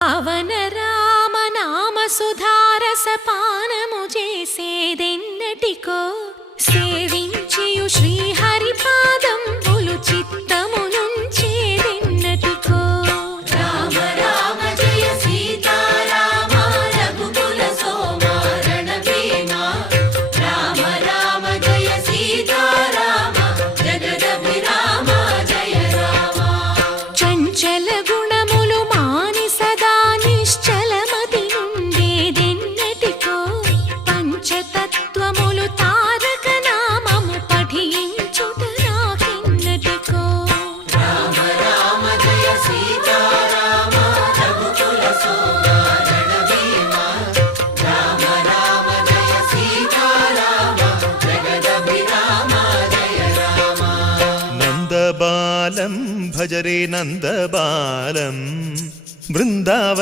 పవన రామ నామ సుధారసపానము చేసేదెన్నటికో సేవించియు శ్రీహరి పాదంబులు చిత్తమునుంచేదెన్నటికో. రామ రామ జయ సీతారామ రఘుకుల సోమ రణభీమ. రామ రామ జయ సీతారామ జగదభిరామ జయ రామ. చంచల గుణములు మాని సదా నిశ్చలమతి నుండేదెన్నటికో పంచతత్వములు తారక నామము పఠించుట నాకెన్నటికో. రామ రామ జయ సీతారామ రఘుకుల సోమ రణభీమ. రామ రామ జయ సీతారామ జగదభిరామ జయ రామ. నందబాలం భజరే నందబాలం బృందావ